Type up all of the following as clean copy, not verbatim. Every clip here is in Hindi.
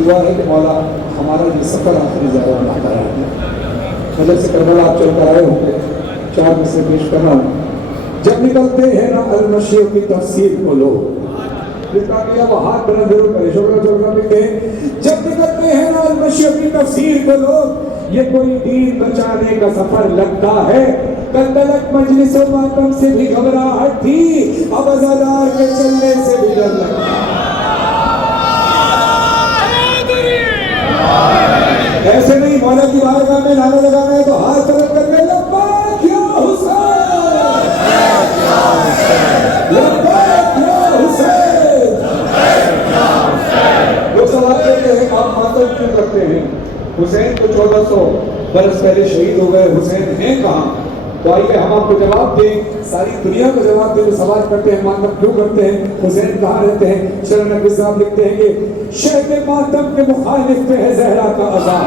दुआ है कि मौला हमारा ये सफ़र आखिरी ज़्यादा अल्लाह कराए हैं। मतलब से करबला आप चल कर आए होंगे, 4 में से पेश कर रहा हूँ। जब निकलते हैं ना अलमशियों की तफसीर को लो, वो हाथ बना जरूर करे, जब निकलते हैं ना अलमशियों की तफसीर को लो, ये कोई दीन बचाने का सफर लगता है। कल तलक मजलिस मातम से भी घबराहट थी, अब अज़ादार के चलने से भी डर लगता है। ऐसे नहीं, मौला की बारगाह में नारा लगाना है तो हाथ तरफ करके लब्बैक या हुसैन, लब्बैक या हुसैन। लोग सवाल करते हैं आप मातम क्यों करते हैं? हुसैन तो 1400 बरस पहले शहीद हो गए, हुसैन हैं कहाँ? तो आइए हम आपको जवाब दें, सारी दुनिया को जवाब दें। तो सवाल करते हैं मातम क्यों करते हैं, हुसैन कहाँ रहते हैं? शरण नबी साहब लिखते हैं कि शहर मातम के मुखालिफ पे है जहरा का अज़ाब।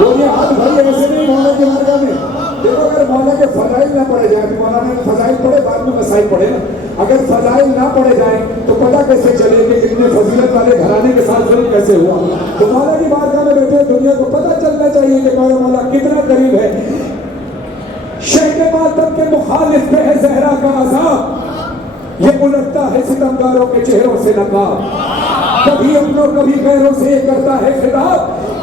बोलिए हाथ भाई, ऐसे नहीं मौला के बारगाह में। देखो अगर मौला के फजाइल ना पढ़े जाए तो मौलाना ने फजाइल पढ़े, बाद में मसाइल पढ़े ना। अगर फजाइल ना पढ़े जाए तो पता कैसे चले कि इतने फजीलत वाले घराने के साथ जुल्म कैसे हुआ? तो मौला की बारगाह में बैठे दुनिया को पता चलना चाहिए कि मेरा मौला कितना करीब है। शहर मातम के मुखालिफ पे है जहरा का अज़ाब, ये उलटता है सितमगारों के चेहरों से नकाब, कभी अपनों कभी गैरों से करता है खिताब।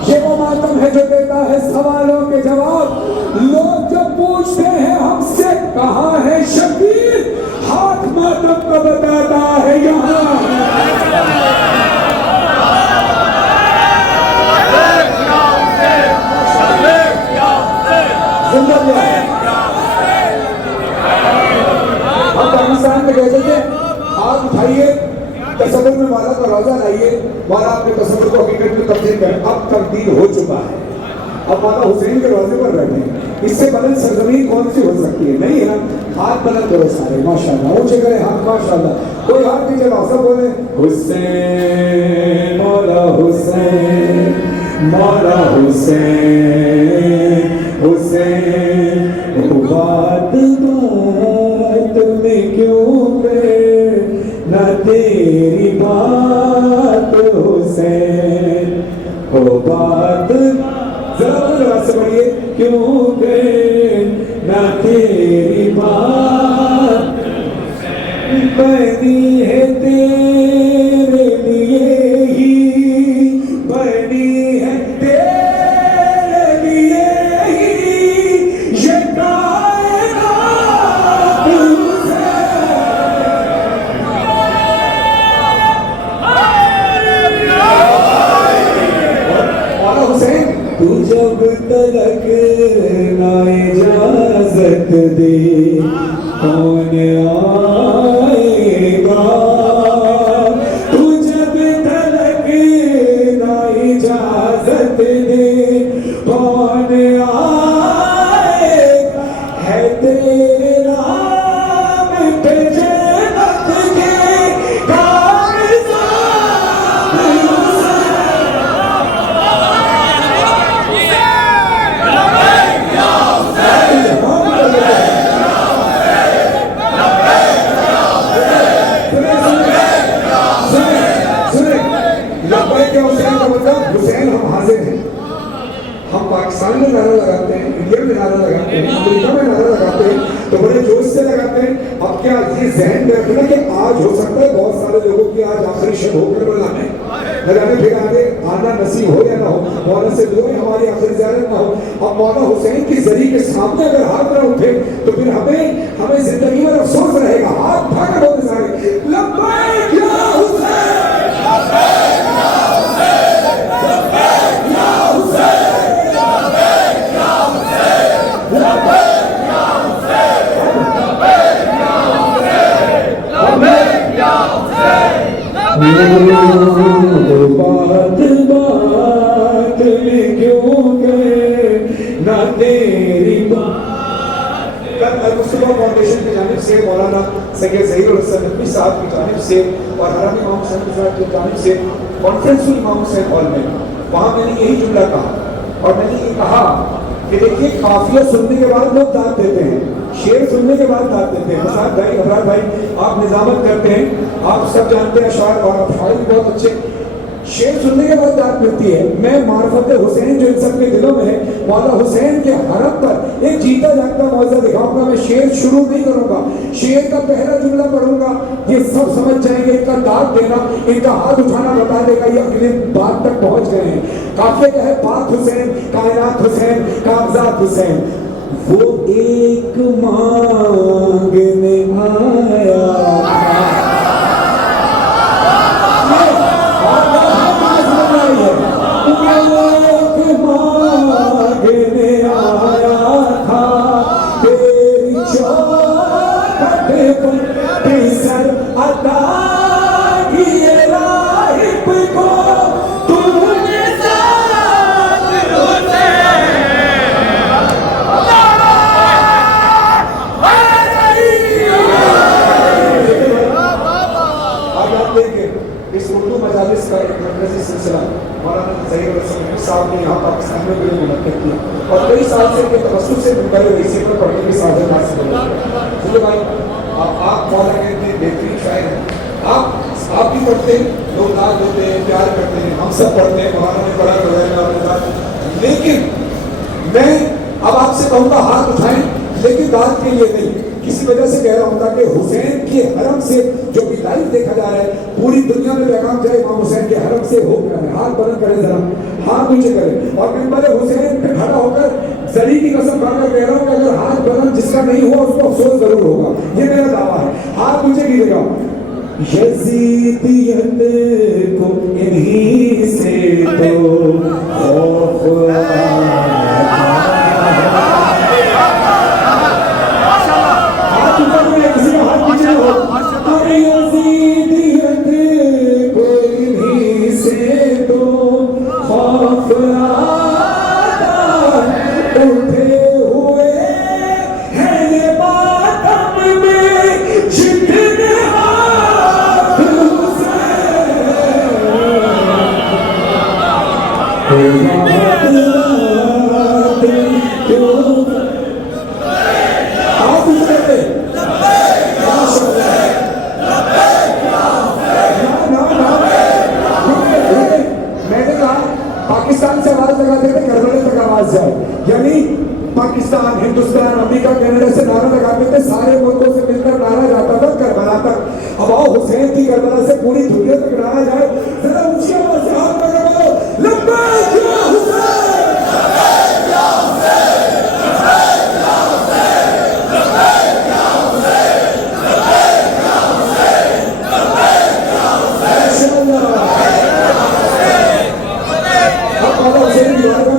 ये वो मातम है जो देता है सवालों के जवाब। लोग जब पूछते हैं हमसे कहाँ है शबीर, हाथ मातम का बताता है यहाँ। हम पाकिस्तान में कहते थे हाथ उठाइए, तसव्वुर में मौला का रोजा लाइए, मौला आपके तसव्वुर को हकीकत में तब्दील करें। अब तब्दील हो चुका है, अब मौला हुसैन के रोजे पर बैठे। इससे बदल सरजमीन कौन सी हो सकती है? नहीं है ना। हाथ बदल करो सारे, माशाल्लाह ऊंचे करे हाथ, माशाल्लाह। कोई हाथ नीचे लाओ, सब बोले हुसैन मौला हुसैन, मौला हुसैन, हुसैन। बात में क्यों ना तेरी बात हुसैन, हो बात जरा से बढ़िए, क्यों ना तेरी बात बनी है तेरे लिए ही, बनी है तेरे लिए ही ये कायनात हुसैन। तू जब तलक ना इजाजत दे कौन आएगा, तू जब तलक ना इजाजत दे कौन आएगा, है तेरे नाम पे जन्नत के हुसैन। हम हाजिर हैं, हम पाकिस्तान में नारा लगाते हैं, इंडिया में नारा लगाते हैं, अमेरिका में नारा लगाते हैं, तो बड़े जोश से लगाते हैं। अब क्या ये ज़हन में रखना कि आज हो सकता है बहुत सारे लोगों की आज आखिरी शब होकर बुलाने लगाने, फिर आगे आना नसीब हो या ना हो, मौला से दुआ हमारी आखिरी ज़ियारत ना हो। अब मौला हुसैन की जरी के सामने अगर हाथ ना उठे तो फिर हमें जिंदगी में अफसोस रहेगा। हाथ उठा कर बोलते सारे लब्बैक या हुसैन, लब्बैक या हुसैन, लब्बैक या हुसैन, लब्बैक या हुसैन, लब्बैक या हुसैन, लब्बैक या हुसैन, लब्बैक या हुसैन। बात बात में क्यों गए ना तेरी बात। कल मुस्तफा फाउंडेशन की जानिब से मौलाना सैयद ज़हीरुल हसन नकवी साहब की जानिब से और हरामी इमाम हुसैन साहब की जानिब से कॉन्फ्रेंस हुई इमाम हुसैन हॉल में। वहाँ मैंने यही जुमला कहा और मैंने ये कहा कि देखिए काफिया सुनने के बाद लोग दाद देते हैं, शेर सुनने के बाद दाद देते हैं। फसाद भाई, अबरार भाई, आप निजामत करते हैं, आप सब जानते हैं अशार और अफाल भी बहुत अच्छे। शेर सुनने के बाद दाद मिलती है। मैं मार्फत हुसैन जो इन सबके दिलों में है, मौला हुसैन के हरम पर एक जीता जागता मौजूद दिखाऊंगा। मैं शेर शुरू नहीं करूंगा, शेर का पहला जुमला पढ़ूंगा, ये सब समझ जाएंगे। इनका दाद देना, इनका हाथ उठाना बता देगा ये अगली बात तक पहुंच गए हैं। काफिले का है पाक हुसैन, कायनात हुसैन, कागजात हुसैन। वो एक मांगने आया साहब ने यहाँ पाकिस्तान में भी मुनक्किद किया और कई साल से इनके तवज्जुह से मिंबर वैसे पर पढ़ने की साधन हासिल करें। तो भाई आप मौला के इतने बेहतरीन शायर हैं, आप भी पढ़ते हैं, लोग दाद देते हैं, प्यार करते हैं, हम सब पढ़ते हैं, मौलाना ने पढ़ा वगैरह। लेकिन मैं अब आपसे कहूँगा हाथ उठाएं, लेकिन दाद के लिए नहीं, किसी वजह से कह रहा हूँ ताकि हुसैन के हरम से जो भी लाइव देखा जा रहा है पूरी दुनिया में पैगाम जाए इमाम हुसैन के हरम से हो रहा है। हाथ बुलंद करें, जरा हाथ नीचे करें और मिंबर हुसैन पे खड़ा होकर जरी की कसम खाकर कह रहा हूँ कि अगर हाथ बुलंद जिसका नहीं हुआ उसको अफसोस जरूर होगा, ये मेरा दावा है। हाथ नीचे कीजिएगा। यजीदियत को इन्हीं से तो खौफ पाकिस्तान से आवाज लगाते थे करबला तक आवाज जाए, यानी पाकिस्तान, हिंदुस्तान, अमेरिका, कनाडा से नारा लगाते थे, सारे मुल्कों से मिलकर नारा जाता था करबला तक। अब आओ हुसैन की करबला से पूरी दुनिया तक नारा जाए, जरा ऊंची आवाज से हाथ लगाओ, लब्बैक या हुसैन, लब्बैक या हुसैन, लब्बैक या हुसैन, लब्बैक या हुसैन, लब्बैक या हुसैन, लब्बैक या हुसैन।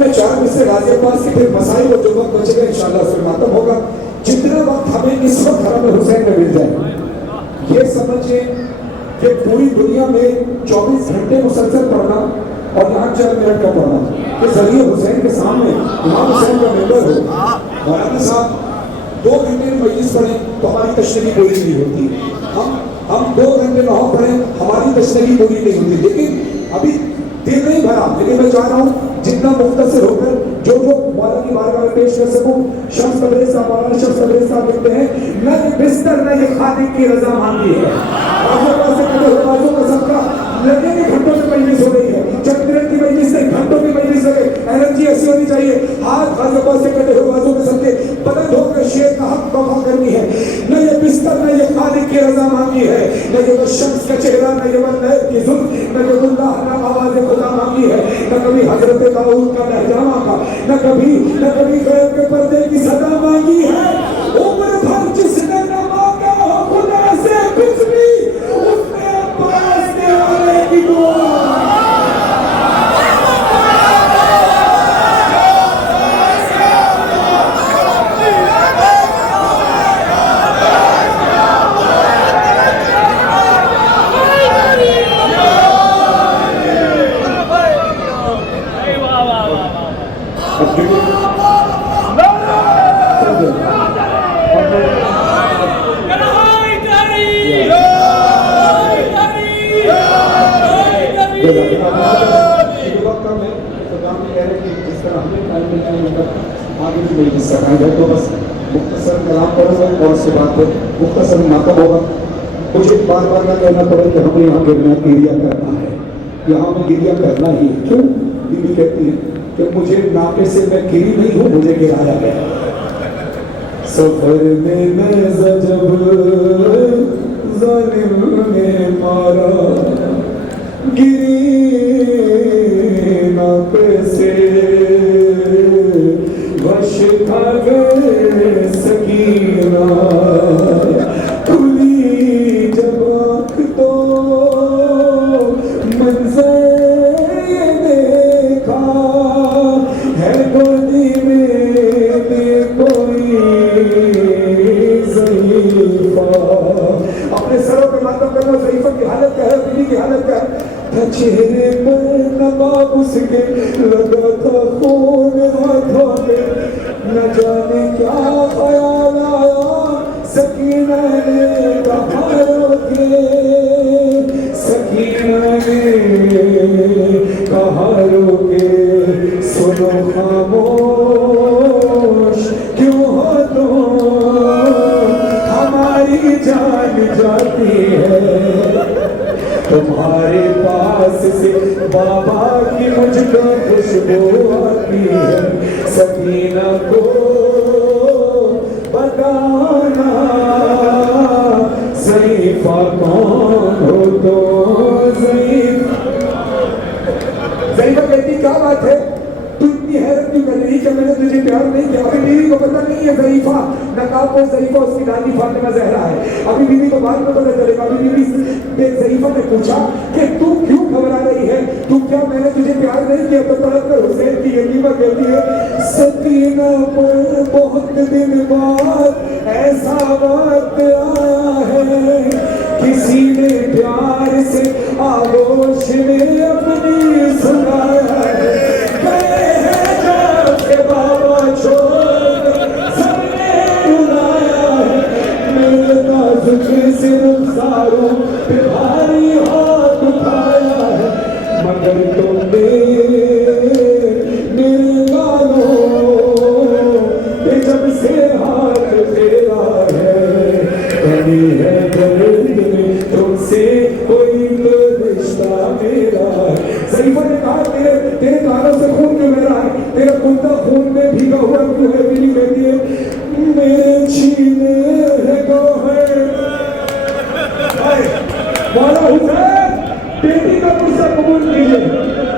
में 4 बजे गाजियाबाद से फिर मसाइल और जो वक्त बचेगा इंशाल्लाह उसमें मातम होगा। जितना वक्त हमें इस वक्त हरम हुसैन में मिल जाए, ये समझिए कि पूरी दुनिया में 24 घंटे मुसलसल पढ़ना और यहाँ 4 मिनट का पढ़ना, कि जरिए हुसैन के सामने इमाम हुसैन का मेंबर हो। मौलाना साहब 2 घंटे मजलिस पढ़ें तो हमारी तशरीह पूरी नहीं होती, हम 2 घंटे नमाज पढ़ें हमारी तशरीह पूरी नहीं होती। लेकिन अभी दिल नहीं भरा, लेकिन मैं चाह रहा हूँ जितना मुख्तसर होकर जो मौला की बारगाह में पेश कर सकूं। शम्स तबरेज़ साहब, मौलाना शम्स तबरेज़ साहब लिखते हैं, न ये बिस्तर न ये खादिम की रजा मांगी है। लगे कि घंटों से मजलिस हो रही है, चंद्र की मजलिस से घंटों की मजलिस लगे, एनर्जी ऐसी होनी चाहिए। हाथ गाजियाबाद से कटे हुए बाजू में सबके बदन धोकर शेर का हक वफा करनी है। न ये बिस्तर न ये खादिम की रजा मांगी है, न ये शम्स का चेहरा, न ये नैब की जुल्फ, न ये गुल्लाह आवाज खुदा मांगी है, न कभी हजरत दाऊद का लहजा मांगा, न कभी गैब के पर्दे की सदा मांगी है। उम्र भर जिसने न मांगा हो खुदा से कुछ भी, उसने अब्बास के आने की दुआ। तो बस मुख्तसर कलाम करूँगा और उसके बाद फिर मुख्तसर मातम होगा। मुझे बार बार ना कहना पड़े कि हमें यहाँ गिरना एरिया करना है। यहाँ मैं गिरिया करना ही है। क्यों? बीवी कहती है कि मुझे नापे से मैं गिरी नहीं हूँ, मुझे गिराया गया। सफर में मैं जब जालिम ने मारा, गिरी नापे से वश खा गए सकीना, खुली जब आँख तो मंजर ये देखा, है गोदी में कोई ज़ईफ़ा। अपने सरों पे मातम करना, ज़ईफ़ा की हालत क्या है, बीवी की हालत क्या है? चेहरे पर नकाब उसके लगा था खून हाथों में, न जाने क्या ख्याल आया सकीना ने कहा रोके, सकीना ने कहा रोके, सुनो खामोश क्यों हो तुम, हमारी जान जाती है तुम्हारे पास से, बाबा की मुझको खुशबू आती है, सकीना को बताना ज़ईफ़ा कौन हो तो। ज़ईफ़ा कहती क्या बात है, तू इतनी हैरत क्यों कर रही कि मैंने तुझे प्यार नहीं किया? अभी बीवी को पता नहीं है ज़ईफ़ा नकाब पर ज़ईफ़ा उसकी दादी फातिमा ज़हरा है। अभी बीवी को बाद में पता चलेगा। अभी बीवी से ज़ईफ़ा ने पूछा कि तू क्यों घबरा रही है, तू क्या मैंने तुझे प्यार नहीं किया? तो तड़प कर हुसैन की यतीमा कहती है सकीना पर बहुत दिन बाद ऐसा वक्त आया है, किसी ने प्यार से आगोश में अपनी सुनाया है, गए हैं जब से बाबा छोड़ सबने रुलाया है, मेरे नाजुक से रुखसारों पे भारी हाथ उठाया है, मगर तुमने मेरे गालों पे जब से हाथ फेरा है, कभी है दर्द में तुमसे कोई तो रिश्ता मेरा है। ज़ईफ़ा ने कहा तेरे गालों से खून क्यों बह रहा है, तेरा कुर्ता खून में भीगा हुआ क्यों है? बीवी कहती है मेरे छीने है गौहर। मौला हुसैन बेटी का गुस्सा कबूल कीजिए,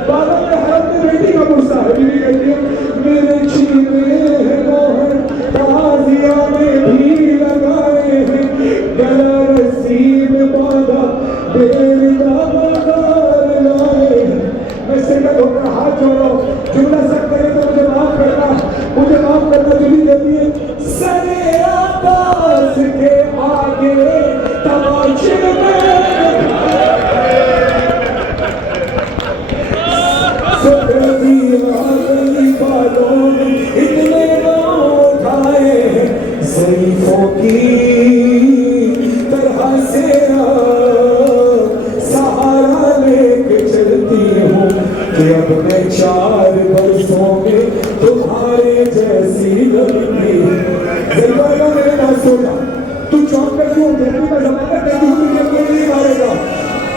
बाबा के हरम में बेटी का गुस्सा है। बीवी कहती है मेरे छीने है गौहर, ताज़िया में भी लगाए हैं, गला रस्सी में बांधा बेल का बाजार लाए हैं। मैं सिर का धोकर हाथ जोड़ो, जुमला सब करे तो मुझे माफ करना, मुझे माफ करना। बीवी कहती है सरे अब्बास के आगे तमाचे इतने उठाए ज़ईफ़ों की तरह से सहारा लेके चलती हूँ कि अब मैं 4 बरसों में तुम्हारे जैसी लगती हूँ। ज़ईफ़ा मेरे पास सो जा, तू चौंक कर क्यों? कहती मैं ज़माना कहती हूँ तुझे कोई नहीं मारेगा,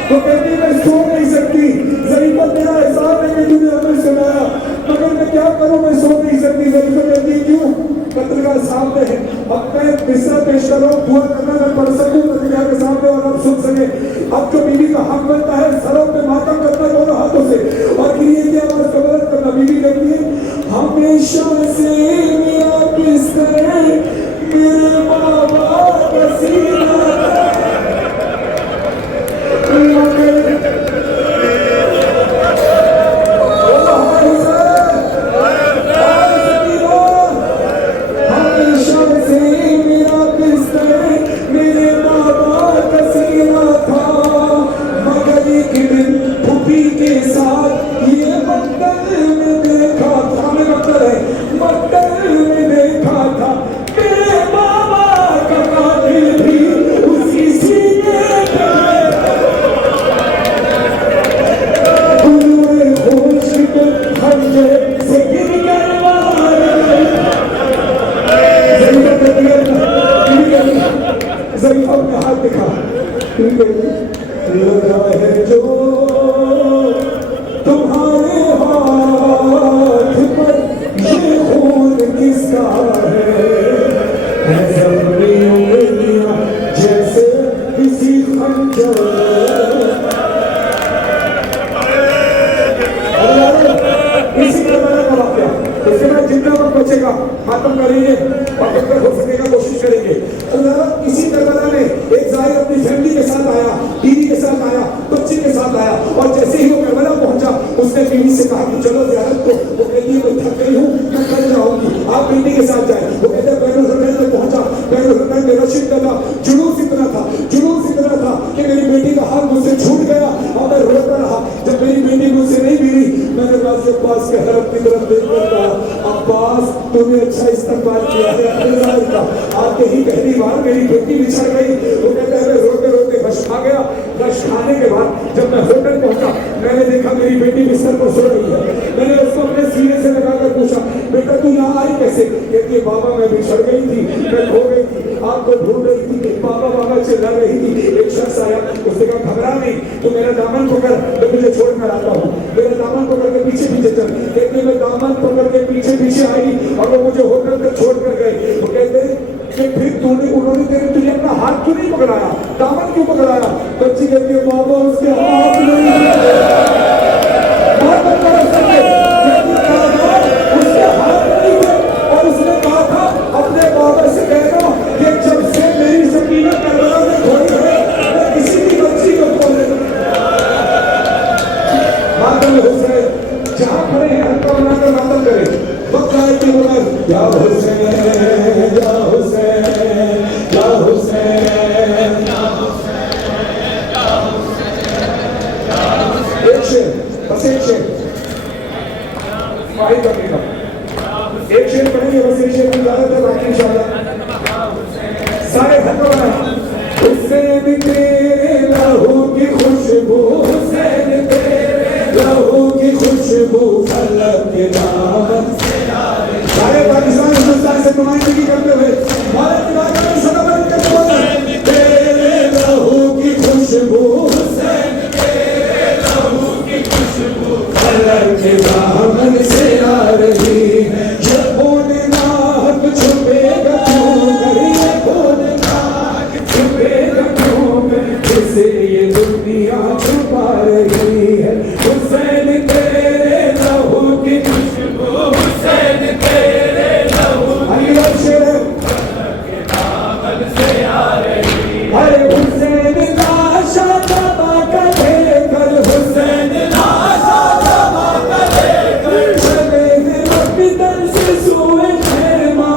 तो कहती मैं सो नहीं सकती। ज़ईफ़ा तेरा एहसास है कि तुझे हमें सुनाया, मगर मैं क्या करूं, मैं सो नहीं सकती। ज़ईफ़ा कहती क्यों? कत्ल का सामने है, अब मैं बिस्तर पेश कर रहा हूँ, दुआ करना मैं पढ़ सकूं कत्ल के सामने और अब सुन सके। अब जो बीवी का हक बनता है सरों पे मातम करना दोनों हाथों से और गिरिए की आवाज का मदद करना। बीवी कहती है हमेशा से मेरा बिस्तर मेरे बाबा का सीना, ज़ईफ़ा ने हाथ दिखा, लगा है जो इसी करबला का वाकया, इसके बाद जितना वक्त बचेगा खत्म करेंगे और जब तक हो सकेगा कोशिश करेंगे। इसी करबला में एक जाहिर अपनी फैमिली के साथ आया, बीवी के साथ आया, बच्चे के साथ आया, और जैसे ही वो करबला पहुंचा उसने बीवी से कहा कि चलो ज़ियारत को। वो कहती है मैं थक गई हूँ, मैं कल जाऊंगी, आप बेटी के साथ जाए। वो कहते हैं बैरुल हुसैन में पहुंचा। बैरुल हुसैन में रशीद का जुलूस इतना था कि मेरी बेटी का हाथ मुझसे छूट गया और मैं रोता रहा। जब मेरी बेटी मुझसे नहीं मिली, मैंने गाजी अब्बास के हरम की तरफ देखकर कहा, अब्बास तूने अच्छा इस्तेमाल किया है अपने ज़ाहिर का। आते ही पहली बार मेरी बेटी बिछड़ गई। वो कहते हैं मैं रोते रोते रश खा गया। रश खाने के बाद जब मैं होटल पहुंचा, मैंने देखा मेरी बेटी बिस्तर पर सो रही है। मैंने उसको अपने सीने से लगाकर पूछा, बेटा तू यहाँ आई कैसे? कहती है बाबा मैं बिछड़ गई थी, मैं खो गई थी, आपको ढूंढ रही थी, बाबा बाबा चिल्ला रही थी। एक शख्स आया, उसने कहा घबरा नहीं, तू मेरा दामन पकड़, मैं तुझे छोड़ कर आता हूँ। मेरा दामन पकड़ के पीछे पीछे चल। कहते मैं दामन पकड़ के पीछे पीछे आई और वो मुझे होटल तक छोड़ कर गए। वो कहते कि फिर उन्होंने तुझे अपना हाथ क्यों नहीं पकड़ाया, दामन क्यों पकड़ाया? बच्ची कहती है बाबा उसके हाथ नहीं, उसके हाथ नहीं थे। और उसने कहा था अपने बाबा से कहना कि जब से मेरी सकीना करबला में खोई है, मैं किसी भी बच्ची को खोले। मातम हुसैन जहाँ खड़े हैं हल्का बनाकर मातम करें। वक्त आए कि बोला या हुसैन या हुसैन या हुसैन। एक शेर, बस एक शेर फाइल करने का, एक शेर पढ़ेंगे, बस एक शेर की इजाजत है, बाकी इंशाअल्लाह सारे हल्का बनाए। हुसैन तेरे लहू की खुशबू, हुसैन तेरे लहू की खुशबू फलक के दामन से सारे पाकिस्तान हिंदुस्तान से नुमाइंदगी करते हुए भारत की आजादी सदाबहार करते हुए तेरे लहू की खुशबू, हुसैन तेरे लहू की खुशबू फलक के दामन से आ रही है। ये गुनाह छुपेगा क्यों कहीं, ये गुनाह छुपेगा क्यों कहीं, जिसे ये दुनिया छुपा रही है। हुसैन तेरे लहू की खुशबू, हुसैन तेरे लहू की खुशबू के दामन से आ रही है। अरे हुसैन लाशा दबा कर देकर, हुसैन लाशा दबा कर देकर चले हैं मकदर से सोए खेमा,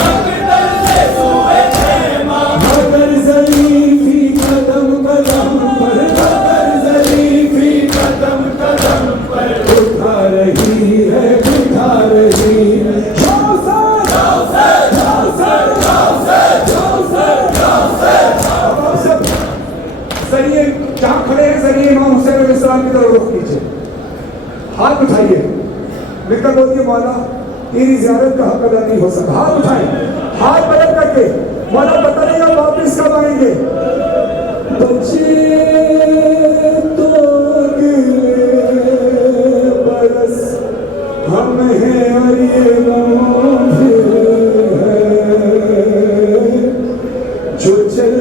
मकदर से सोए खेमा। मगर ज़रीफ़ी कदम कदम पर, मगर ज़रीफ़ी कदम कदम पर उठा रही है, उठा रही है। सरिये जहाँ खड़े हैं, सरिये इमाम हुसैन अलैहिस्सलाम की तरफ रुख कीजिए, हाथ उठाइए। मिलकर बोलिए मौला तेरी ज़ियारत का हक अदा नहीं हो सका। हाथ उठाइए, हाथ बदल करके मौला पता नहीं आप वापिस कब आएंगे। बच्चे तो बरस हम हैं और ये है जो चल